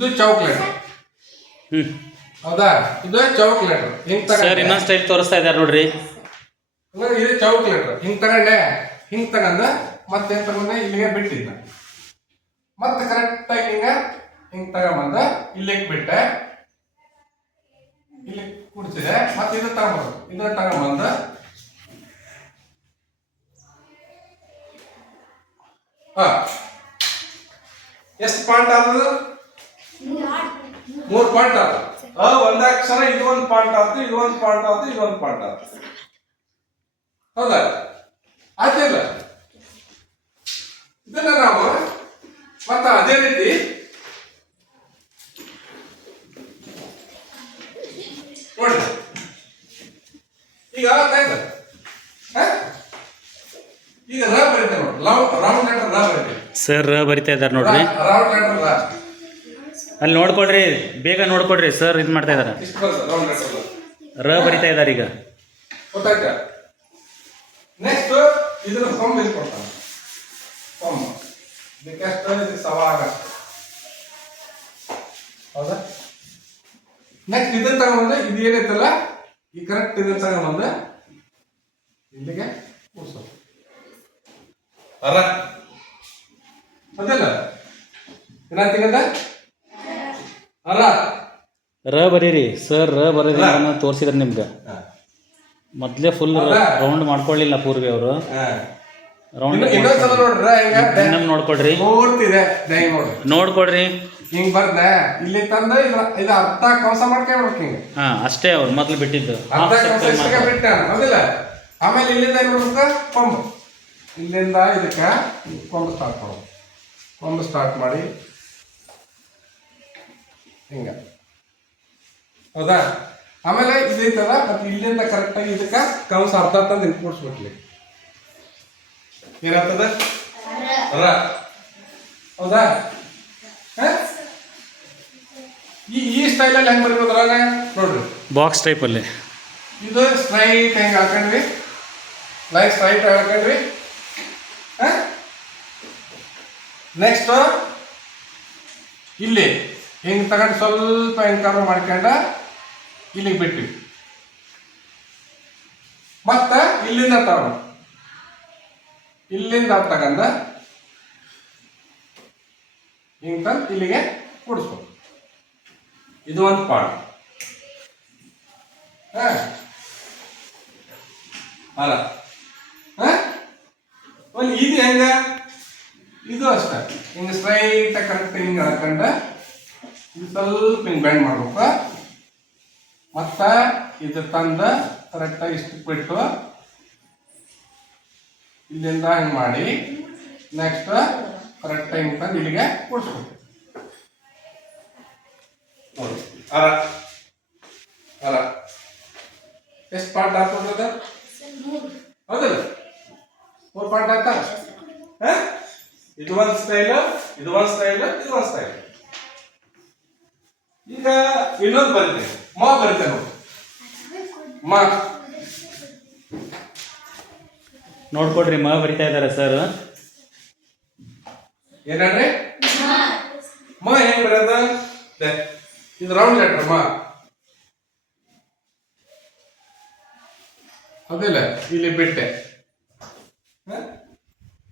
ಇದು ಚಾಕ್ಲೇಟ್. ಹೌದಾ, ಇದು ಚಾಕ್ಲೇಟ್. ಹಿಂಗ್ ಸರ್ ತಗೊಂಡೆ ಇನ್ನೊಂದು ಸ್ಟೈಲ್ ತೋರಿಸ್ತಾ ಇದ್ದಾರೆ ನೋಡ್ರಿ. ಇದು ಚಾಕ್ಲೇಟ್. ಹಿಂಗ್ ತಗೊಂಡೆ, ಹಿಂಗ್ ತಗೊಂಡ ಮತ್ತೇನ್ ತಗೊಂಡೆ, ಇಲ್ಲಿಗೆ ಬಿಟ್ಟಿದ್ದ. ಮತ್ತೆ ಕರೆಕ್ಟಾಗಿ ಹಿಂಗ್ ತಗೊಂಬಂದ ಇಲ್ಲಿಗೆ ಬಿಟ್ಟೆ, ಇಲ್ಲಿ ಕುಡಿಸಿದೆ. ಮತ್ತೆ ಇದು ತಗೊಂಬಂದ ಎಷ್ಟು ಪಾಯಿಂಟ್ ಆತದ? 3 ಪಾಯಿಂಟ್ ಆತ. ಒಂದ್ ಅಕ್ಷರ ಇದು ಒಂದು ಪಾಯಿಂಟ್ ಆತು, ಇದು ಒಂದು ಪಾಯಿಂಟ್ ಆತು, ಇದು ಒಂದು ಪಾಯಿಂಟ್ ಆತು. ಹೌದಾ? ಆತಿಲ್ಲ? ಇದನ್ನ ನಾವು ಮತ್ತ ಅದೇ ರೀತಿ ನೋಡ್ರಿ, ಈಗ ಆಯ್ತು. ಈಗ ರ ಬರೀತೇವೆ ನೋಡಿ, ರೌಂಡ್ ಲೆಟರ್ ರ ಬರೀತೇವೆ. ಸರ್ ಬರಿತಾ ಇದ್ದಾರೆ ನೋಡ್ರಿ. ರೌಂಡ್ ಲೆಟರ್ ರ ಅಲ್ಲಿ ನೋಡ್ಕೊಳ್ರಿ, ಬೇಗ ನೋಡ್ಕೊಳ್ರಿ. ಸರ್ ಇದು ಮಾಡ್ತಾ ಇದಾರೆ, ಇಷ್ಟು ಬರ್ತದೆ ರೌಂಡ್ ಲೆಟರ್ ರ ಬರಿತಾ ಇದ್ದಾರೆ ಈಗ. ಗೊತ್ತಾಯ್ತಾ? ನೆಕ್ಸ್ಟ್ ಇದನ್ನ ಫಾರ್ಮ್ ಇಲ್ಲಿ ಕೊಡ್ತಾನೆ. ಫಾರ್ಮ್ ಇದಕ್ಕೆ ಎಷ್ಟು? ಇದಕ್ಕೆ ಸವಾಗ. ಹೌದಾ? ನೆಕ್ಸ್ಟ್ ಇದನ್ನ ತಗೊಂಡ್ಬಂದು ಇದು ಏನೈತಲ್ಲ, ಈ ಕರೆಕ್ಟ್ ಇದನ್ನ ತಗೊಂಡ್ಬಂದು ಇಲ್ಲಿಗೆ ಕೂರ್ಸೋದು. ಅರ ಅದಲ್ಲ ಏನಾಗ್ತದ? ಅರ ರ ಬರೀರಿ ಸರ್. ರ ಬರೀರಿ ತೋರಿಸಿದ್ರೆ ನಿಮ್ಗೆ. ಮೊದಲೇ ಫುಲ್ ರೌಂಡ್ ಮಾಡ್ಕೊಳ್ಳಿಲ್ಲ ಪೂರ್ವಿ ಅವರು. ರೌಂಡ್ ಇನ್ನೊಂದ್ಸಲ ನೋಡ್ರಿ, ಇನ್ನೊಂದು ನೋಡ್ಕೊಡ್ರಿ, ಪೂರ್ತಿದೆ ನೋಡ್ಕೊಡ್ರಿ. ಹಿಂಗ್ ಬರ್ದ ಇಲ್ಲಿ ತಂದ ಇದು ಅರ್ಧ ಕಂಸ ಮಾಡ್ಕೊಂಡ್ಬಿಡ್ಬೇಕು. ಹಿಂಗ ಅಷ್ಟೇ ಅವ್ರು ಮೊದ್ಲು ಬಿಟ್ಟಿದ್ದು. ಅರ್ಧ ಕಂಸ ಇಷ್ಟಕ್ಕೆ ಬಿಟ್ಟ ಹೌದಿಲ್ಲ. ಆಮೇಲೆ ಇಲ್ಲಿಂದ ಏನ್ ಮಾಡ್ಬೇಕು? ಕೊಂಬು. ಇಲ್ಲಿಂದ ಇದಕ್ಕೆ ಕೊಂಬು ಸ್ಟಾರ್ಟ್ ಮಾಡೋದು. ಕೊಂಬು ಸ್ಟಾರ್ಟ್ ಮಾಡಿ ಹಿಂಗ. ಹೌದಾ? ಆಮೇಲೆ ಇದೈತದ, ಮತ್ತೆ ಇಲ್ಲಿಂದ ಕರೆಕ್ಟಾಗಿ ಇದಕ್ಕೆ ಕಂಸ ಅರ್ಧ ತಂದು ಇಲ್ಲಿ ಕೂಡ್ಸ್ಬಿಟ್ಲಿ. ಏನಾಗ್ತದ? ರ. ಹೌದಾ? ಈ ಸ್ಟೈಲಲ್ಲಿ ಹೆಂಗ್ ಬರೀಬೋದ್ರಾಗ ನೋಡ್ರಿ, ಬಾಕ್ಸ್ ಟೈಪಲ್ಲಿ. ಇದು ಸ್ಟ್ರೈಟ್ ಹೆಂಗೆ ಹಾಕೊಂಡ್ರಿ, ಲೈನ್ ಸ್ಟ್ರೈಟ್ ಹಾಕೊಂಡ್ರಿ. ನೆಕ್ಸ್ಟ್ ಇಲ್ಲಿ ಹಿಂಗೆ ತಗೊಂಡು ಸ್ವಲ್ಪ ಹೆಂಗೆ ಕರ್ವ್ ಮಾಡ್ಕೊಂಡ ಇಲ್ಲಿಗೆ ಬಿಟ್ಟಿವಿ. ಮತ್ತ ಇಲ್ಲಿಂದ ತಗೊಂಡು ಇಲ್ಲಿಂದ ತಗೊಂಡ ಹಿಂಗೆ ತಂದು ಇಲ್ಲಿಗೆ ಕೂಡಿಸ್ಬೇಕು. ಇದು ಒಂದು ಪಾರ್ಟ್. ಅಲ್ಲ ಒಂದು ಇದು ಹೆಂಗ, ಇದು ಅಷ್ಟೇ ಹಿಂಗೆ ಸ್ಟ್ರೈಟ್ ಕರೆಕ್ಟ್ ಹಿಂಗೆ ಹಾಕೊಂಡ ಇದು ಸ್ವಲ್ಪ ಹಿಂಗೆ ಬೆಂಡ್ ಮಾಡ್ಬೇಕು. ಮತ್ತ ಇದು ತಂದ ಕರೆಕ್ಟಾಗಿ ಇಷ್ಟು ಬಿಟ್ಟು ಇಲ್ಲಿಂದ ಹಿಂಗೆ ಮಾಡಿ ನೆಕ್ಸ್ಟ್ ಕರೆಕ್ಟಾಗಿ ಹಿಂಗೆ ತಂದು ಇಲ್ಲಿಗೆ ಕೂಡಿಸ್ಬೇಕು. ಅರ ಅರ ಎಷ್ಟು ಪಾರ್ಟ್ ಆಗ್ತದ? ಹೌದಲ್ಲ? 4 ಪಾರ್ಟ್ ಆಗ್ತಾ. ಇದು ಒಂದು ಸ್ಟೈಲ್, ಇದು ಒಂದು ಸ್ಟೈಲ್, ಇದು ಒಂದು ಸ್ಟೈಲ್. ಈಗ ಇನ್ನೊಂದು ಬರೀತೇವೆ, ಮ ಬರೀತೇವೆ ನೋಡಿ. ಮ ನೋಡ್ಕೊಡ್ರಿ, ಮ ಬರಿತಾ ಇದ್ದಾರೆ ಸರ್. ಏನ್ರಿ ಮ ಹೆಂಗ್ ಬರೋದ? ಇದು ರೌಂಡ್ ಲೆಟರ್ ಮ. ಅದಿಲ್ಲ, ಇಲ್ಲಿ ಬಿಟ್ಟೆ,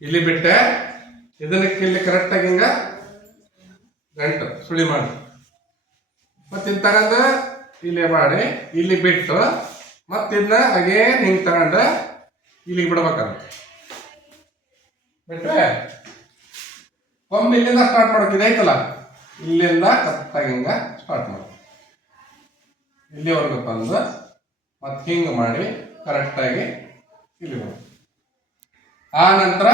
ಇಲ್ಲಿ ಬಿಟ್ಟೆ. ಇದಕ್ಕೆ ಇಲ್ಲಿ ಕರೆಕ್ಟಾಗಿ ಹಿಂಗ ಗಂಟು ಸುಳಿ ಮಾಡಿ ಮತ್ತೆ ಇಲ್ಲಿ ತಗೊಂಡ ಇಲ್ಲಿ ಮಾಡಿ ಇಲ್ಲಿ ಬಿಟ್ಟು ಮತ್ತಿದ್ನ ಅಗೇನ್ ಹಿಂಗೆ ತಗೊಂಡ ಇಲ್ಲಿಗೆ ಬಿಡ್ಬೇಕಂತ ಬಿಟ್ರೆ ಒಮ್ಮೆ ಇಲ್ಲಿಂದ ಸ್ಟಾರ್ಟ್ ಮಾಡೋಕೆ ಇದೈತಲ್ಲ, ಇಲ್ಲಿಂದ ಕರೆಕ್ಟಾಗಿ ಹಿಂಗ ಸ್ಟಾರ್ಟ್ ಮಾಡಿ ಇಲ್ಲಿವರೆಗೂ ತಂದು ಮತ್ತೆ ಹಿಂಗೆ ಮಾಡಿ ಕರೆಕ್ಟಾಗಿ ಇಲ್ಲಿ ಬರೋದು. ಆ ನಂತರ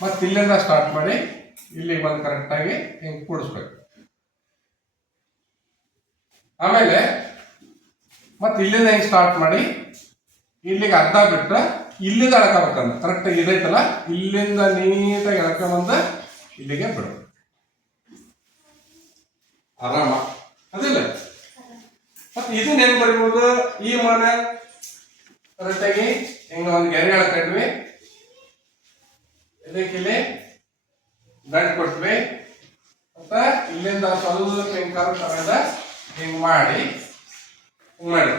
ಮತ್ತೆ ಇಲ್ಲಿಂದ ಸ್ಟಾರ್ಟ್ ಮಾಡಿ ಇಲ್ಲಿಗೆ ಬಂದು ಕರೆಕ್ಟಾಗಿ ಹಿಂಗೆ ಕೂಡಿಸ್ಬೇಕು. ಆಮೇಲೆ ಮತ್ತೆ ಇಲ್ಲಿಂದ ಹಿಂಗೆ ಸ್ಟಾರ್ಟ್ ಮಾಡಿ ಇಲ್ಲಿಗೆ ಅರ್ಧ ಬಿಟ್ಟು ಇಲ್ಲಿಂದ ಎಳ್ಕೋಬೇಕಂತ ಕರೆಕ್ಟಾಗಿ ಇದೈತಲ್ಲ, ಇಲ್ಲಿಂದ ನೀಟಾಗಿ ಎಳ್ಕೊಂಬಂದ ಇಲ್ಲಿಗೆ ಬಿಡು. ಆರಾಮ ಅದಿಲ್ಲ. ಮತ್ತೆ ಇದನ್ನ ಹೆಂಗ್ ಬರಿಬೋದು? ಈ ಮಾನ ಕರೆಕ್ಟಾಗಿ ಹಿಂಗ ಒಂದು ಗೆರೆ ಎಳ್ಕೊಂಡ್ವಿ, ಇದಕ್ಕೆ ಇಲ್ಲಿ ಗಂಟು ಕೊಟ್ವಿ, ಮತ್ತೆ ಇಲ್ಲಿಂದ ಸ್ವಲ್ಪ ಹಿಂಗ್ ಮಾಡಿ ಹಿಂಗ್ ಮಾಡಿ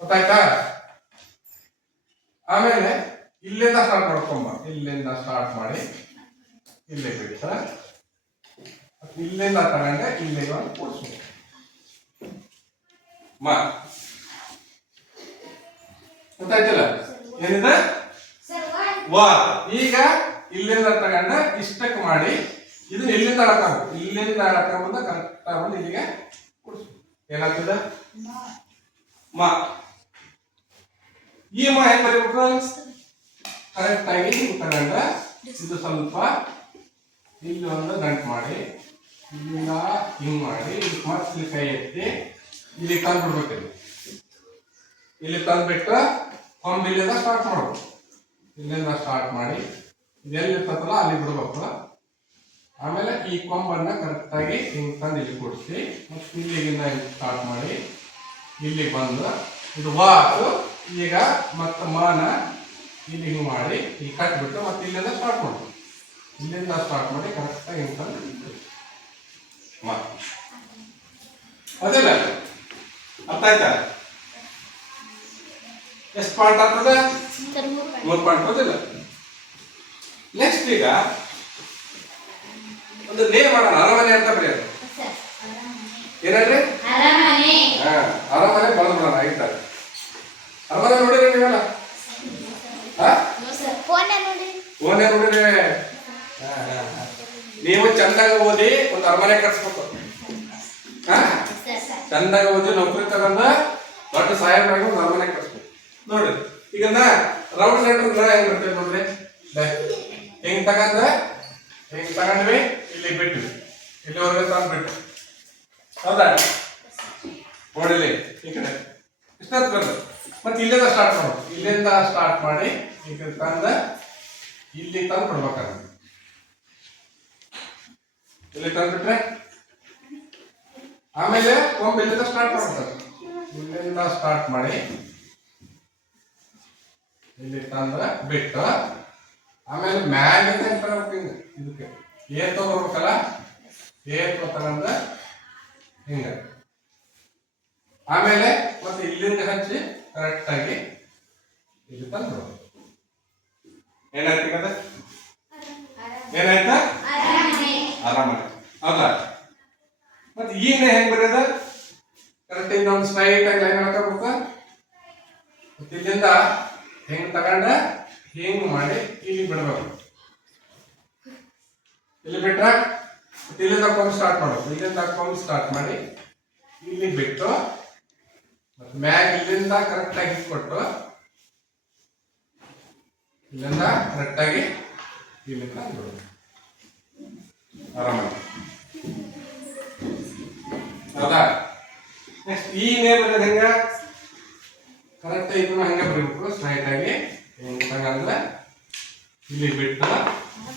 ಗೊತ್ತಾಯ್ತಾ. ಆಮೇಲೆ ಇಲ್ಲಿಂದ ಸ್ಟಾರ್ಟ್ ಮಾಡ್ಕೊಂಬ, ಇಲ್ಲಿಂದ ಸ್ಟಾರ್ಟ್ ಮಾಡಿ ಇಲ್ಲೇ ಬಿಟ್ಟ ಇಲ್ಲಿಂದ ತಗೊಂಡೆ ಇಲ್ಲಿಗೆ ಒಂದು ಕೂಡಿಸು ಗೊತ್ತಾಯ್ತಲ್ಲ ಏನಿದೆ ವಾ. ಈಗ ಇಲ್ಲಿಂದ ತಗೊಂಡ ಇಷ್ಟಕ್ಕೆ ಮಾಡಿ ಇದನ್ನ ಇಲ್ಲಿಂದ ಅಳ್ಕೊಂಬ, ಇಲ್ಲಿಂದ ಅಳ್ಕೊಂಬಂದ ಕರೆಕ್ಟ್ ಬಂದು ಇಲ್ಲಿಗೆ ಕೂಡಿಸು. ಏನಾಗ್ತದೆ ಮಾ. ಈ ಮಾ ಹೆಂಗ್ ಬರೀಬೇಕು ಕರೆಕ್ಟ್ ಆಗಿ ತಗೊಂಡ ಇದು ಸ್ವಲ್ಪ ಇಲ್ಲಿ ಒಂದು ಗಂಟು ಮಾಡಿ ಇಲ್ಲಿಂದ ಹಿಂಗ್ ಮಾಡಿ ಇದಕ್ಕೆ ಮತ್ತೆ ಕೈ ಎತ್ತಿ ಇಲ್ಲಿ ತಂದ್ಬಿಡ್ಬೇಕು. ಇಲ್ಲಿ ತಂದ್ಬಿಟ್ಟು ಕೊಂಬ್ ಇಲ್ಲಿಂದ ಸ್ಟಾರ್ಟ್ ಮಾಡ್ಬೇಕು. ಇಲ್ಲಿಂದ ಸ್ಟಾರ್ಟ್ ಮಾಡಿ ಇದೆಲ್ಲಿ ಇರ್ತದಲ್ಲ ಅಲ್ಲಿ ಬಿಡ್ಬೇಕು. ಆಮೇಲೆ ಈ ಕೊಂಬನ್ನ ಕರೆಕ್ಟಾಗಿ ಹಿಂಗೆ ತಂದು ಇಲ್ಲಿ ಕೂಡಿಸಿ ಮತ್ತು ಇಲ್ಲಿಗಿಂದ ಸ್ಟಾರ್ಟ್ ಮಾಡಿ ಇಲ್ಲಿ ಬಂದು ಇದು ವಾಕು. ಈಗ ಮತ್ತೆ ಮಾನ ಇಲ್ಲಿ ಹಿಂಗೆ ಮಾಡಿ ಇಲ್ಲಿ ಕಟ್ಬಿಟ್ಟು ಮತ್ತೆ ಇಲ್ಲಿಂದ ಸ್ಟಾರ್ಟ್ ಮಾಡ್ಬೇಕು. ಇಲ್ಲಿಂದ ಸ್ಟಾರ್ಟ್ ಮಾಡಿ ಕರೆಕ್ಟಾಗಿ ಹಿಂಗೆ ತಂದು ಅದಿಲ್ಲ. ಅರ್ಥ ಆಯ್ತಾ? ಎಷ್ಟು ಪಾಯಿಂಟ್ ಆಗ್ತದೆ? 3 ಪಾಯಿಂಟ್ ಹೋದಿಲ್ಲ. ನೆಕ್ಸ್ಟ್ ಈಗ ಒಂದು ನೇಮ್ ಮಾಡೋಣ. ಅರಮನೆ ಅಂತ ಬರೆಯೋದು ಏನಂದ್ರೆ ಅರಮನೆ ಬರೆದು ಬಿಡೋಣ. ಆಯ್ತಾರೆ ಅರಮನೆ ನೋಡಿರಿ ನೀವೆಲ್ಲ? ಓನೇ ನೋಡಿರಿ. ನೀವು ಚಂದಾಗ ಓದಿ ಒಂದು ಅರಮನೆ ಕಟ್ಸ್ಬೇಕು. ಚಂದಾಗ ಓದಿ ನೌಕರಿ ತಗೊಂಡ ದೊಡ್ಡ ಸಾಹೇಬ್ರಾಗಿ ಒಂದು ಅರಮನೆ ಕಟ್ಸ್ಬೇಕು. ನೋಡ್ರಿ ಈಗ ರೌಂಡ್ ಸೆಂಟರ್ ಹೆಂಗ್ ಬರ್ತೇವೆ ನೋಡ್ರಿ. ಹೆಂಗ್ ತಗೊಂಡ್ವಿ ಇಲ್ಲಿ ಬಿಟ್ವಿ, ಇಲ್ಲಿವರೆಗೆ ತಂದು ಬಿಟ್ಟು ಹೌದಾ? ನೋಡಿಲಿ ಈ ಕಡೆ ಇಷ್ಟೊತ್ತು ಬಂದು ಮತ್ತೆ ಇಲ್ಲಿಂದ ಸ್ಟಾರ್ಟ್ ಮಾಡೋದು. ಇಲ್ಲಿಂದ ಸ್ಟಾರ್ಟ್ ಮಾಡಿ ಈಗ ತಂದ ಇಲ್ಲಿ ತಂದು ಬಿಡ್ಬೇಕಾದ್ರೆ ಇಲ್ಲಿ ತಂದ್ಬಿಟ್ರೆ ಆಮೇಲೆ ಕೊಂಬ್ ಇಲ್ಲಿಂದ ಸ್ಟಾರ್ಟ್ ಮಾಡ್ತಾರೆ. ಇಲ್ಲಿಂದ ಸ್ಟಾರ್ಟ್ ಮಾಡಿ ಇಲ್ಲಿ ತಂದ್ರ ಬಿಟ್ಟು ಆಮೇಲೆ ಮ್ಯಾಲಿಂದ ಹಿಂಗ ಇದಕ್ಕೆ ಏತೋ ಬರ್ಬೇಕಲ್ಲ, ಏತೋ ತಗೊಂಡ ಹಿಂಗ ಆಮೇಲೆ ಮತ್ತೆ ಇಲ್ಲಿಂದ ಹಚ್ಚಿ ಕರೆಕ್ಟ್ ಆಗಿ ಇಲ್ಲಿ ತಂದು ಏನಾಯ್ತು ಕದ ಏನಾಯ್ತಾ? ಆರಾಮ ಹೌದಾ? ಮತ್ತೆ ಈಗ ಹೆಂಗ್ ಬರೆಯೋದ? ಕರೆಕ್ಟ್ ಇಂದ ಒಂದು ಸ್ಟ್ರೈಟ್ ಆಗಿ ಲೈನ್ ಹಾಕಬೇಕು. ಮತ್ತೆ ಇಲ್ಲಿಂದ ಹೆಂಗ್ ತಗೊಂಡ ಹಿಂಗ್ ಮಾಡಿ ಇಲ್ಲಿ ಬಿಡ್ಬೇಕು. ಇಲ್ಲಿ ಬಿಟ್ರ ಇಲ್ಲಿಂದ ಕೊಂಬ್ ಸ್ಟಾರ್ಟ್ ಮಾಡ್ಬೇಕು. ಇಲ್ಲಿಂದ ಕೊಂಬ್ ಸ್ಟಾರ್ಟ್ ಮಾಡಿ ಇಲ್ಲಿ ಬಿಟ್ಟು ಮತ್ತೆ ಮ್ಯಾಗ್ ಇಲ್ಲಿಂದ ಕರೆಕ್ಟ್ ಆಗಿ ಕೊಟ್ಟು ಇಲ್ಲಿಂದ ಕರೆಕ್ಟ್ ಆಗಿ ಇಲ್ಲಿ ಬಿಡೋದು. ಆರಾಮ ಹೌದಾ? ನೆಕ್ಸ್ಟ್ ಈ ನೇಮ್ ಹೆಂಗ ಕರೆಕ್ಟ್ ಇದನ್ನ ಹಂಗೆ ಬರೀಬೇಕು. ಸ್ಟ್ರೈಟ್ ಆಗಿ ಹೆಂಗಂದ್ರೆ ಇಲ್ಲಿ ಬಿಟ್ಟು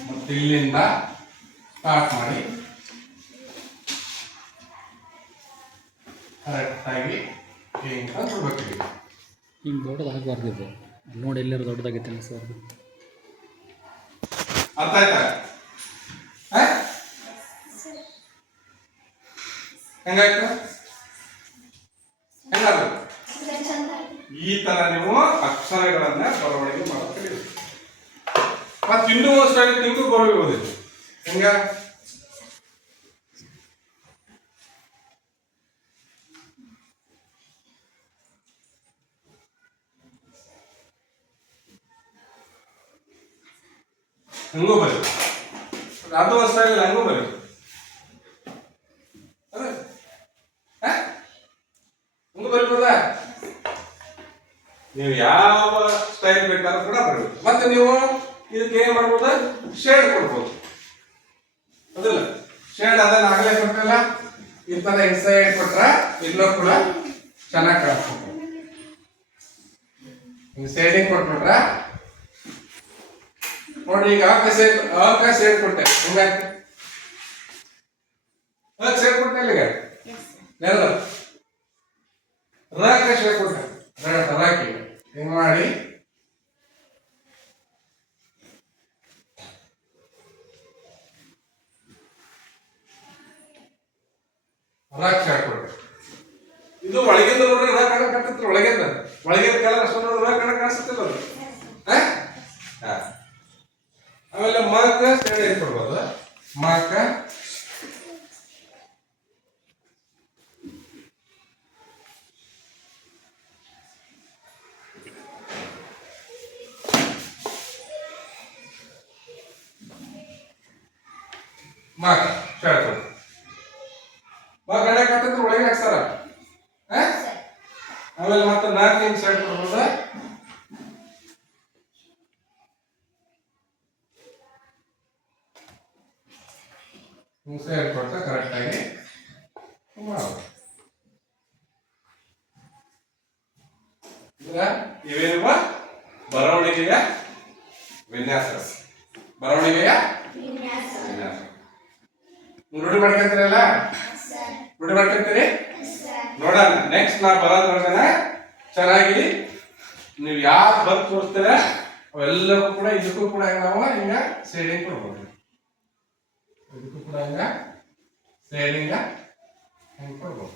ಮತ್ತೆ ಇಲ್ಲಿಂದ ಸ್ಟಾರ್ಟ್ ಮಾಡಿ ಕರೆಕ್ಟ್ ಆಗಿ ಹಿಂಗೆ ಬಿಡ್ಬೇಕು. ಹಿಂಗೆ ದೊಡ್ಡದಾಗಬಾರ್ದಿದೆ ನೋಡಿ, ಎಲ್ಲರೂ ದೊಡ್ಡದಾಗೈತೆ ಸರ್. ಅರ್ಥ ಆಯ್ತಾ? ಹೆಂಗಾಯ್ತು? ಹೆಂಗಾದ್ರು ಈ ತರ ನೀವು ಅಕ್ಷರಗಳನ್ನ ಬರವಣಿಗೆ ಮಾಡೋದು ಕಲಿಬೇಕು. ಮತ್ತೆ ಇನ್ನೂ ಅಷ್ಟಾಗಿ ತಿಂಕು ಬರಬಹುದು. ಹೆಂಗ ಹಂಗೂ ಬರೀ, ಅದು ಅಷ್ಟಾಗಿಲ್ಲ ಹಂಗೂ ಬರೀ. ಹಂಗೂ ಬರೀಬೋದಾ? ನೀವು ಯಾವ ಸ್ಟೈಲ್ ಬೇಕಾದ್ರೂ ಕೂಡ ಬರಬೇಕು. ಮತ್ತೆ ನೀವು ಇದಕ್ಕೆ ಏನ್ ಮಾಡ್ಬೋದು? ಶೇಡ್ ಕೊಡ್ಬೋದು. ಹೌದಿಲ್ಲ? ಶೇಡ್ ಅದನ್ನ ಆಗಲೇ ಕೊಟ್ಟಲ್ಲ, ಈ ತರ ಇನ್ಸೈಡ್ ಕೊಟ್ರ ಇನ್ನೂ ಕೂಡ ಚೆನ್ನಾಗಿ ಕಾಣಿಸ್ತದೆ. ಶೇಡಿಂಗ್ ಕೊಟ್ಬಿಟ್ರ ನೋಡಿ. ಈಗ ಅಕ್ಕ ಶೇಡ್ ಕೊಟ್ಟೆ, ಹಿಂಗಾಯ್ತು. ಶೇಡ್ ಕೊಟ್ಟೆ ಇಲ್ಲಿಗೆ ನೆಲ ರಾಕ ಶೇಡ್ ಕೊಟ್ಟೆ ರಾಕಿ ಹಿಂಗ್ ಮಾಡಿ ರಾಕ್ ಶೇಡ್ ಕೊಟ್ಟೆ. ಆಮೇಲೆ ಮಕ ಸೈಡ್ ಏನ್ ಕೊಡ್ಬೋದು ಮಕ ಮಕ ಸೈಡ್ ಕೊಡು ಮಗ ಗಣಕತ್ತಂದ್ರೆ ಒಳಗಿನ ಅಕ್ಷರ ಆಮೇಲೆ ಮತ್ತೆ 4 ಇಂಚ್ ಸೈಡ್ ಕೊಡ್ಬೋದ ಸೈಡ್ ಕೊಡ್ತಾ ಕರೆಕ್ಟ್ ಆಗಿ ಇವೇನುವ ಬರವಣಿಗೆಯ ವಿನ್ಯಾಸ ಬರವಣಿಗೆಯ ವಿನ್ಯಾಸ ರೂಢಿ ಮಾಡ್ಕೊಂತೀರಲ್ಲ ರೂಢಿ ಮಾಡ್ಕೊಂತೀರಿ ನೋಡೋಣ ನೆಕ್ಸ್ಟ್ ನಾ ಬರೋದ್ರೊಳಗನ ಚೆನ್ನಾಗಿ ನೀವು ಯಾರು ಬರ್ದು ತೋರಿಸ್ತೀರ ಅವೆಲ್ಲವೂ ಕೂಡ ಇದಕ್ಕೂ ಕೂಡ ನಾವು ಹಿಂಗ ಸೇಡಿಂಗ್ ಕೊಡ್ಬೋದು ಇದಕ್ಕೂ ಕೂಡ ಹಿಂಗ ಸೇಡಿಂಗ ಹೆಂಗ್ ಕೊಡ್ಬೋದು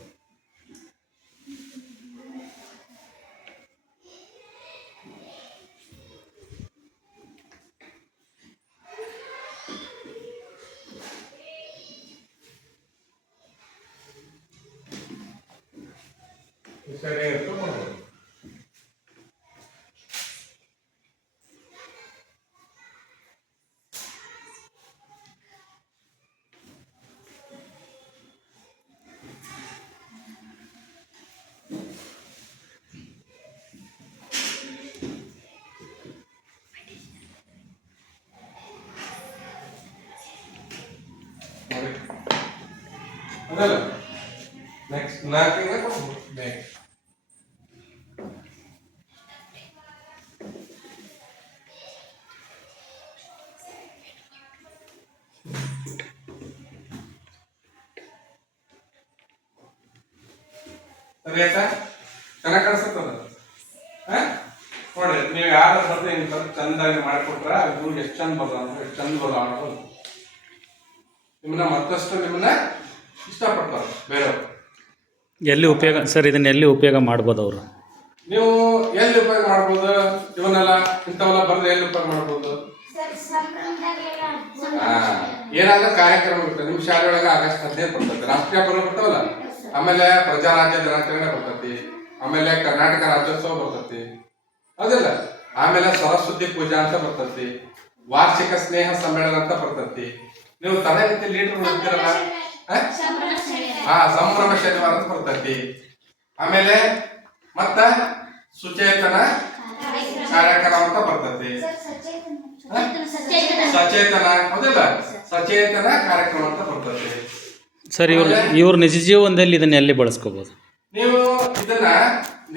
ಸರಿ ಕೊಡ್ಬೋದು ಅದಲ್ಲ ನೆಕ್ಸ್ಟ್ 4 ಕೊಡ್ಬೋದು ನೆಕ್ಸ್ಟ್ ಸರಿ ಆಯ್ತಾ ಚೆನ್ನಾಗಿ ಕಾಣಿಸ್ತದ ನೋಡ್ರಿ ನೀವು ಯಾರು ಬರ್ದು ಹಿಂಗೆ ಚಂದಾಗಿ ಮಾಡಿಕೊಟ್ರ ಅದು ಎಷ್ಟು ಚಂದ ಬರ್ದ ಎಷ್ಟು ಚಂದ ಬರ್ದ ಅನ್ನೋದು ನಿಮ್ಮನ್ನ ಮತ್ತಷ್ಟು ನಿಮ್ಮನ್ನ ಇಷ್ಟಪಡ್ತಾರೆ ಬೇರೆಯವರು ಎಲ್ಲಿ ಉಪಯೋಗ ಸರ್ ಇದನ್ನ ಎಲ್ಲಿ ಉಪಯೋಗ ಮಾಡ್ಬೋದು ಅವರು ನೀವು ಎಲ್ಲಿ ಉಪಯೋಗ ಮಾಡ್ಬೋದು ಇವನ್ನೆಲ್ಲ ಇಂಥವೆಲ್ಲ ಬರ್ದು ಎಲ್ಲಿ ಉಪಯೋಗ ಮಾಡ್ಬೋದು ಏನಾದ್ರೂ ಕಾರ್ಯಕ್ರಮ ಇರ್ತದೆ ನಿಮ್ಮ ಶಾಲೆ ಒಳಗೆ ಆಗಸ್ಟ್ 15 ಬರ್ತದೆ ರಾಷ್ಟ್ರೀಯ ಹಬ್ಬ ಬರ್ತಾವಲ್ಲ ಆಮೇಲೆ ಪ್ರಜಾರಾಜ್ಯ ದಿನಾಚರಣೆ ಬರ್ತೈತಿ ಆಮೇಲೆ ಕರ್ನಾಟಕ ರಾಜ್ಯೋತ್ಸವ ಬರ್ತೈತಿ ಹೌದಿಲ್ಲ ಆಮೇಲೆ ಸರಸ್ವತಿ ಪೂಜಾ ಅಂತ ಬರ್ತೈತಿ ವಾರ್ಷಿಕ ಸ್ನೇಹ ಸಮ್ಮೇಳನ ಅಂತ ಬರ್ತೈತಿ ನೀವು ತರಗತಿ ಲೀಡರ್ ಹೋಗ್ತಿರಲ್ಲ ಸಂಭ್ರಮ ಶನಿವಾರ ಅಂತ ಬರ್ತೈತಿ ಆಮೇಲೆ ಮತ್ತ ಸುಚೇತನ ಕಾರ್ಯಕ್ರಮ ಅಂತ ಬರ್ತೈತಿ ಸಚೇತನ ಹೌದಿಲ್ಲ ಸಚೇತನ ಕಾರ್ಯಕ್ರಮ ಅಂತ ಬರ್ತೈತಿ ಸರ್ ಇವ್ರ ನಿಜ ಜೀವನದಲ್ಲಿ ಇದನ್ನ ಎಲ್ಲಿ ಬಳಸ್ಕೋಬಹುದು ನೀವು ಇದನ್ನ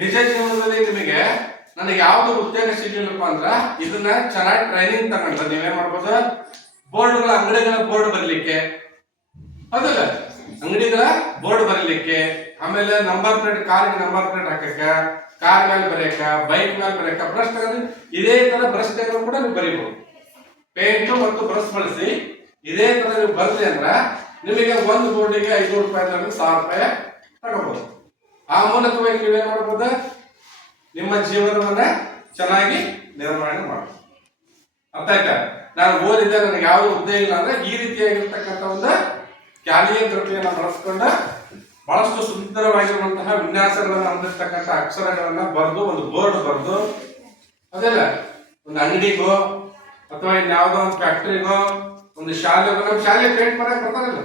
ನಿಜ ಜೀವನದಲ್ಲಿ ನಿಮಗೆ ನನಗೆ ಯಾವ್ದು ಉದ್ಯೋಗ ಸಿಗಲಿಲ್ಲಪ್ಪ ಅಂದ್ರ ಇದನ್ನ ಚೆನ್ನಾಗಿ ಟ್ರೈನಿಂಗ್ ತಗೊಂಡ್ರೆ ನೀವೇನ್ ಮಾಡ್ಬೋದು ಬೋರ್ಡ್ಗಳ ಅಂಗಡಿಗಳ ಬೋರ್ಡ್ ಬರಲಿಕ್ಕೆ ಹೌದಲ್ಲ ಅಂಗಡಿಗಳ ಬೋರ್ಡ್ ಬರಲಿಕ್ಕೆ ಆಮೇಲೆ ನಂಬರ್ ಪ್ಲೇಟ್ ಕಾರ್ಗೆ ನಂಬರ್ ಪ್ಲೇಟ್ ಹಾಕಕ್ಕ ಕಾರ್ ಮೇಲೆ ಬರೆಯಕ ಬೈಕ್ ಮೇಲೆ ಬರೆಯಕ ಬ್ರಷ್ ತಗೊಂಡು ಇದೇ ತರ ಬ್ರಷ್ ತಗೊಂಡು ಕೂಡ ನೀವು ಬರೀಬಹುದು ಪೇಂಟ್ ಮತ್ತು ಬ್ರಷ್ ಬಳಸಿ ಇದೇ ತರ ನೀವು ಬರ್ಲಿ ಅಂದ್ರ ನಿಮಗೆ ಒಂದು ಬೋರ್ಡಿಗೆ 500 ರೂಪಾಯಿ 1000 ರೂಪಾಯಿ ತಗೋಬಹುದು ಆ ಮೂಲಕವಾಗಿ ನೀವೇನ್ ಮಾಡ್ಬೋದು ನಿಮ್ಮ ಜೀವನವನ್ನ ಚೆನ್ನಾಗಿ ನಿರ್ವಹಣೆ ಮಾಡಬಹುದು ಅರ್ಥ ಆಯ್ತಾ ನಾನು ಓದಿದ್ದೆ ನನಗೆ ಯಾವ್ದು ಉದ್ಯೋಗ ಇಲ್ಲ ಅಂದ್ರೆ ಈ ರೀತಿಯಾಗಿರ್ತಕ್ಕಂಥ ಒಂದು ಕ್ಯಾಲಿಗ್ರಫಿಯನ್ನ ಬಳಸ್ಕೊಂಡ ಬಹಳಷ್ಟು ಸುಂದರವಾಗಿರುವಂತಹ ವಿನ್ಯಾಸಗಳನ್ನ ಹೊಂದಿರತಕ್ಕಂಥ ಅಕ್ಷರಗಳನ್ನ ಬರೆದು ಒಂದು ಬೋರ್ಡ್ ಬರೆದು ಅದೆಲ್ಲ ಒಂದು ಅಂಗಡಿಗೋ ಅಥವಾ ಇನ್ಯಾವುದೋ ಒಂದು ಫ್ಯಾಕ್ಟ್ರಿಗೋ ಒಂದು ಶಾಲೆಗೋ ನಮ್ಮ ಶಾಲೆ ಪೇಂಟ್ ಮಾಡಕ್ ಬರ್ತಾರಲ್ಲ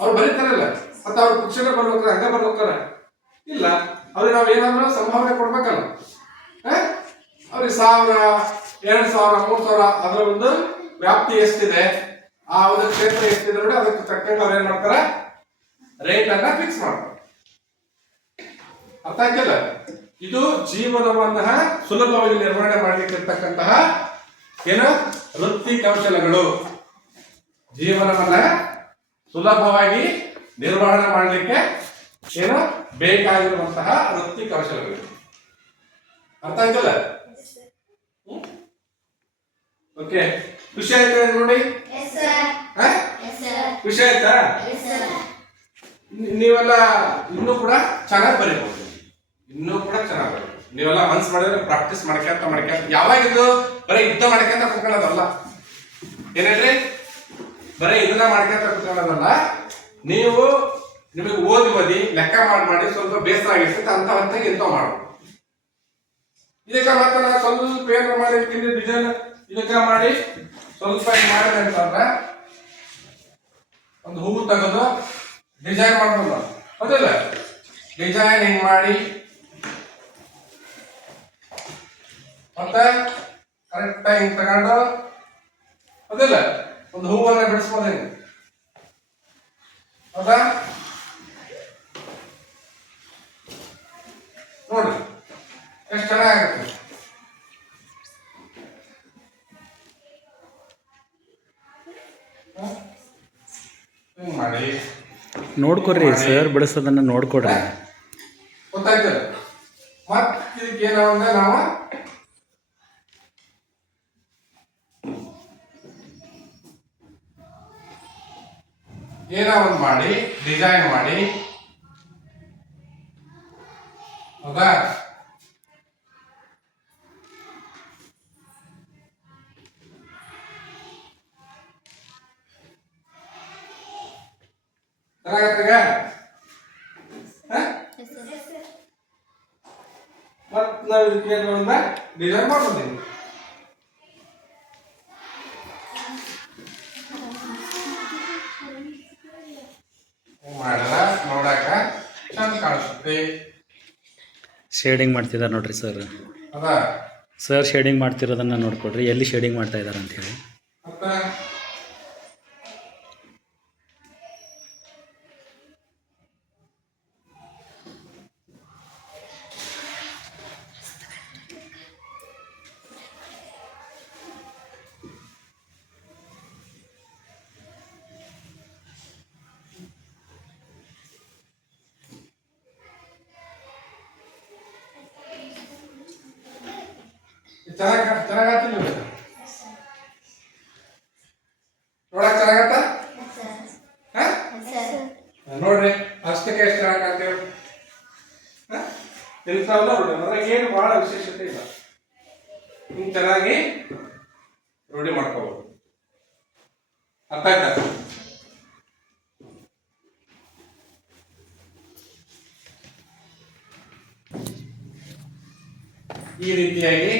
ಅವ್ರು ಬರೀತಾರಲ್ಲ ಮತ್ತೆ ಅವ್ರ ಶಿಕ್ಷಣ ಬರ್ಬೇಕಾರ ಹಂಗ ಬರ್ಬೇಕಾರ ಇಲ್ಲ ಅವ್ರಿಗೆ ನಾವ್ ಏನಾದ್ರೂ ಸಂಭಾವನೆ ಕೊಡ್ಬೇಕಲ್ಲ ಅವ್ರಿಗೆ 1000 2000 3000 ಅದರ ಒಂದು ವ್ಯಾಪ್ತಿ ಎಷ್ಟಿದೆ ಆ ಒಂದು ಕ್ಷೇತ್ರ ಎಷ್ಟಿದೆ ನೋಡಿ ಅದಕ್ಕೆ ತಕ್ಕಂಗೆ ಅವ್ರು ಏನ್ ಮಾಡ್ತಾರ ರೇಟ್ ಅನ್ನ ಫಿಕ್ಸ್ ಮಾಡ್ತಾರೆ ಅರ್ಥ ಆಯ್ತಲ್ಲ ಇದು ಜೀವನವನ್ನ ಸುಲಭವಾಗಿ ನಿರ್ವಹಣೆ ಮಾಡ್ಲಿಕ್ಕೆ ಇರ್ತಕ್ಕಂತಹ ಏನು ವೃತ್ತಿ ಕೌಶಲಗಳು ಜೀವನವನ್ನ ಸುಲಭವಾಗಿ ನಿರ್ವಹಣೆ ಮಾಡಲಿಕ್ಕೆ ಏನು ಬೇಕಾಗಿರುವಂತಹ ವೃತ್ತಿ ಕೌಶಲಗಳು ಅರ್ಥ ಆಯ್ತಲ್ಲ ಓಕೆ ಖುಷಿ ಆಯ್ತಾ ನೋಡಿ ಖುಷಿ ಆಯ್ತಾ ನೀವೆಲ್ಲ ಇನ್ನೂ ಕೂಡ ಚೆನ್ನಾಗಿ ಬರೀಬಹುದು ಇನ್ನೂ ಕೂಡ ಚೆನ್ನಾಗಿ ಬರೀಬಹುದು ನೀವೆಲ್ಲ ಮನ್ಸು ಮಾಡಿದ್ರೆ ಪ್ರಾಕ್ಟೀಸ್ ಮಾಡ್ಕೊಂತ ಯಾವಾಗಿದ್ದು ಬರೀ ಯುದ್ಧ ಮಾಡ್ಕೊಂತ ಕುತ್ಕೊಳ್ಳೋದಲ್ಲ ಏನೇನ್ರಿ ಬರೀ ಇದನ್ನ ಮಾಡ್ಕೊಂತ ಕುತ್ಕೊಳ್ಳೋದಲ್ಲ, ನೀವು ನಿಮಗೆ ಓದಿ ಲೆಕ್ಕ ಮಾಡಿ ಸ್ವಲ್ಪ ಬೇಸರ ಆಗಿರ್ತೈತೆ ಅಂತ ಹೊತ್ತಿಗೆ ಇಂಥ ಮಾಡು. ಇದಕ್ಕೆ ಮತ್ತೆ ನಾನು ಸ್ವಲ್ಪ ಏನಾರು ಮಾಡಿ ಡಿಸೈನ್ ಇದಕ್ಕೆ ಮಾಡಿ ಸ್ವಲ್ಪ ಮಾಡಿದೆ ಅಂತಂದ್ರೆ ಒಂದು ಹೂವು ತೆಗೆದು ಡಿಸೈನ್ ಮಾಡ್ಬೋದು. ಹೌದಿಲ್ಲ? ಡಿಸೈನ್ ಹಿಂಗ್ ಮಾಡಿ ಮತ್ತೆ ಕರೆಕ್ಟ್ ಹಿಂಗ್ ತಗೊಂಡು, ಹೌದಿಲ್ಲ, ಒಂದು ಹೂವನ್ನ ಬಿಡಿಸ್ಬೋದು ಹಿಂಗೆ. ಹೌದಾ? ನೋಡ್ರಿ ಎಷ್ಟು ಚೆನ್ನಾಗಿರುತ್ತೆ. ಹಿಂಗ್ ಮಾಡಿ ನೋಡ್ಕೊಡ್ರಿ ಸರ್ ಬಿಡಿಸೋದನ್ನ ನೋಡ್ಕೊಡ್ರಿ. ಗೊತ್ತಾಯ್ತಲ್ಲ? ಮತ್ ಇದಕ್ಕೆ ಏನಾವಂದ್ರೆ ನಾವು ಏನೋ ಒಂದು ಮಾಡಿ ಡಿಸೈನ್ ಮಾಡಿ, ಹೌದಾ? ಚೆನ್ನಾಗತ್ತೀಗ? ಮತ್ ನಾವು ಇದಕ್ಕೆ ಒಂದು ಡಿಸೈನ್ ಮಾಡ್ಬೋದು. ಮಾಡಲ್ಲ, ನೋಡಾಕ ಚಂದ ಕಾಣಿಸುತ್ತೆ. ಶೇಡಿಂಗ್ ಮಾಡ್ತಿದ್ದಾರೆ ನೋಡ್ರಿ ಸರ್. ಹೌದಾ? ಸರ್ ಶೇಡಿಂಗ್ ಮಾಡ್ತಿರೋದನ್ನ ನೋಡ್ಕೊಡ್ರಿ, ಎಲ್ಲಿ ಶೇಡಿಂಗ್ ಮಾಡ್ತಾ ಇದ್ದಾರೆ ಅಂತ ಹೇಳಿ. ಮತ್ತೆ ಚೆನ್ನಾಗತ್ತ ನೋಡಕ್ ಚೆನ್ನಾಗತ್ತ. ನೋಡ್ರಿ ಅಷ್ಟಕ್ಕೆ ಎಷ್ಟು ಚೆನ್ನಾಗತ್ತೇವೆ. ಇಂಥವಲ್ಲ ನೋಡಿ, ಅದ್ರಾಗ ಏನು ಬಹಳ ವಿಶೇಷತೆ ಇಲ್ಲ. ಹಿಂಗ್ ಚೆನ್ನಾಗಿ ರೂಢಿ ಮಾಡ್ಕೋಬಹುದು. ಅರ್ಥ ಆಯ್ತಾ? ಈ ರೀತಿಯಾಗಿ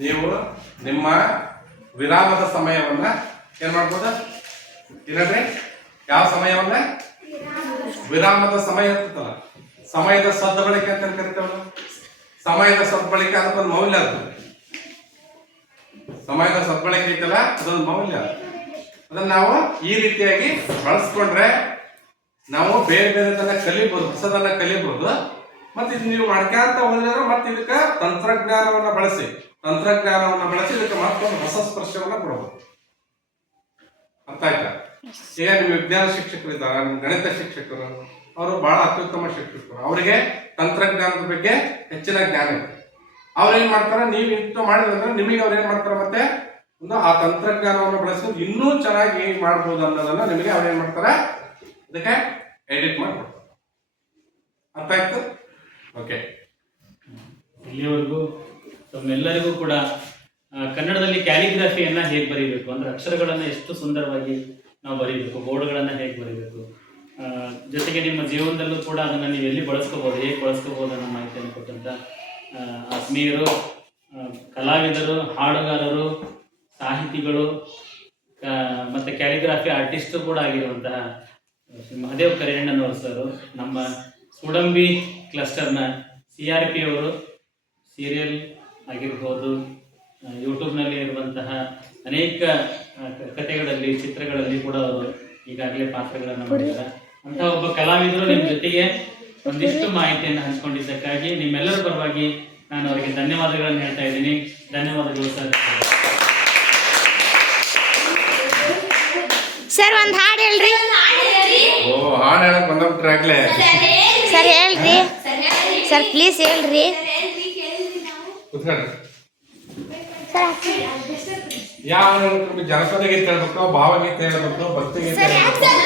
ನೀವು ನಿಮ್ಮ ವಿರಾಮದ ಸಮಯವನ್ನ ಏನ್ ಮಾಡ್ಬೋದು? ಇಲ್ಲಂದ್ರೆ ಯಾವ ಸಮಯವನ್ನ? ವಿರಾಮದ ಸಮಯ ಇರ್ತದಲ್ಲ, ಸಮಯದ ಸದ್ಬಳಕೆ ಅಂತ ಕರಿತೇವಲ್ಲ. ಸಮಯದ ಸದ್ಬಳಕೆ ಅದಕ್ಕೊಂದು ಮೌಲ್ಯ ಅದು. ಸಮಯದ ಸದ್ಬಳಕೆ ಐತಲ್ಲ, ಅದೊಂದು ಮೌಲ್ಯ. ಅದನ್ನ ನಾವು ಈ ರೀತಿಯಾಗಿ ಬಳಸ್ಕೊಂಡ್ರೆ ನಾವು ಬೇರೆ ಬೇರೆದನ್ನ ಕಲಿಬಹುದು, ಹೊಸದನ್ನ ಕಲಿಬಹುದು. ಮತ್ತೆ ಇದು ನೀವು ಮಾಡ್ಕೊಂತ ಹೋದ್ರೆ ಮತ್ತೆ ಇದಕ್ಕೆ ತಂತ್ರಜ್ಞಾನವನ್ನ ಬಳಸಿ ಇದಕ್ಕೆ ಮತ್ತೊಂದು ಹೊಸ ಸ್ಪರ್ಶವನ್ನ ಕೊಡಬಹುದು. ಅರ್ಥ ಆಯ್ತಾ? ಈಗ ನಿಮ್ಮ ವಿಜ್ಞಾನ ಶಿಕ್ಷಕರು ಇದ್ದಾರೆ, ಗಣಿತ ಶಿಕ್ಷಕರು, ಅವರು ಬಹಳ ಅತ್ಯುತ್ತಮ ಶಿಕ್ಷಕರು. ಅವರಿಗೆ ತಂತ್ರಜ್ಞಾನದ ಬಗ್ಗೆ ಹೆಚ್ಚಿನ ಜ್ಞಾನ ಇದೆ. ಅವ್ರೇನ್ ಮಾಡ್ತಾರೆ, ನೀವು ಇಂಟು ಮಾಡಿದ್ರೆ ನಿಮಗೆ ಅವ್ರು ಏನ್ ಮಾಡ್ತಾರೆ, ಮತ್ತೆ ಒಂದು ಆ ತಂತ್ರಜ್ಞಾನವನ್ನು ಬಳಸಿ ಇನ್ನೂ ಚೆನ್ನಾಗಿ ಮಾಡ್ಬೋದು ಅನ್ನೋದನ್ನ ನಿಮಗೆ ಅವ್ರು ಏನ್ ಮಾಡ್ತಾರೆ, ಅದಕ್ಕೆ ಎಡಿಟ್ ಮಾಡ್ಕೊಡ್ತಾರೆ. ಅರ್ಥ ಆಯ್ತು? ಓಕೆ. ಇಲ್ಲಿವರೆಗೂ ತಮ್ಮೆಲ್ಲರಿಗೂ ಕೂಡ ಕನ್ನಡದಲ್ಲಿ ಕ್ಯಾಲಿಗ್ರಫಿಯನ್ನು ಹೇಗೆ ಬರೀಬೇಕು ಅಂದರೆ ಅಕ್ಷರಗಳನ್ನು ಎಷ್ಟು ಸುಂದರವಾಗಿ ನಾವು ಬರೀಬೇಕು, ಬೋರ್ಡ್ಗಳನ್ನು ಹೇಗೆ ಬರೀಬೇಕು, ಜೊತೆಗೆ ನಿಮ್ಮ ಜೀವನದಲ್ಲೂ ಕೂಡ ಅದನ್ನು ನೀವು ಎಲ್ಲಿ ಬಳಸ್ಕೋಬೋದು, ಹೇಗೆ ಬಳಸ್ಕೋಬೋದು ಅನ್ನೋ ಮಾಹಿತಿಯನ್ನು ಕೊಟ್ಟಂಥ ಆತ್ಮೀಯರು, ಕಲಾವಿದರು, ಹಾಡುಗಾರರು, ಸಾಹಿತಿಗಳು ಮತ್ತು ಕ್ಯಾಲಿಗ್ರಾಫಿ ಆರ್ಟಿಸ್ಟು ಕೂಡ ಆಗಿರುವಂತಹ ಶ್ರೀ ಮಹದೇವ್ ಕರಿಯಣ್ಣನವರು ಸರ್, ನಮ್ಮ ಸುಡಂಬಿ ಕ್ಲಸ್ಟರ್ನ CRP ಅವರು, ಸೀರಿಯಲ್ ಆಗಿರ್ಬೋದು, ಯೂಟ್ಯೂಬ್ನಲ್ಲಿ ಇರುವಂತಹ ಅನೇಕ ಕಥೆಗಳಲ್ಲಿ, ಚಿತ್ರಗಳಲ್ಲಿ ಕೂಡ ಅವರು ಈಗಾಗಲೇ ಪಾತ್ರಗಳನ್ನು ಮಾಡಿದ್ದಾರೆ. ಅಂತಹ ಒಬ್ಬ ಕಲಾವಿದರು ನಿಮ್ಮ ಜೊತೆಗೆ ಒಂದಿಷ್ಟು ಮಾಹಿತಿಯನ್ನು ಹಂಚಿಕೊಂಡಿದ್ದಕ್ಕಾಗಿ ನಿಮ್ಮೆಲ್ಲರ ಪರವಾಗಿ ನಾನು ಅವರಿಗೆ ಧನ್ಯವಾದಗಳನ್ನು ಹೇಳ್ತಾ ಇದ್ದೀನಿ. ಧನ್ಯವಾದಗಳು ಸರ್. ಸರ್ ಒಂದು ಹಾಡು ಹೇಳ್ರಿ. ಓ, ಹಾಡು ಹೇಳಕ್ ಬಂದ್ಬಿಟ್ರೆ ಆಗ್ಲೇ. ಸರ್ ಹೇಳ್ರಿ ಸರ್, ಪ್ಲೀಸ್ ಹೇಳ್ರಿ. ಕುತ್ಕೊಳ್ಳಿ. ಸರ್ ಯಾವ ಜನಪದ ಗೀತೆ ಹೇಳ್ಬೇಕು, ಭಾವಗೀತೆ ಹೇಳ್ಬೇಕು, ಭಕ್ತಿ ಗೀತೆ ಹೇಳ್ಬೇಕು?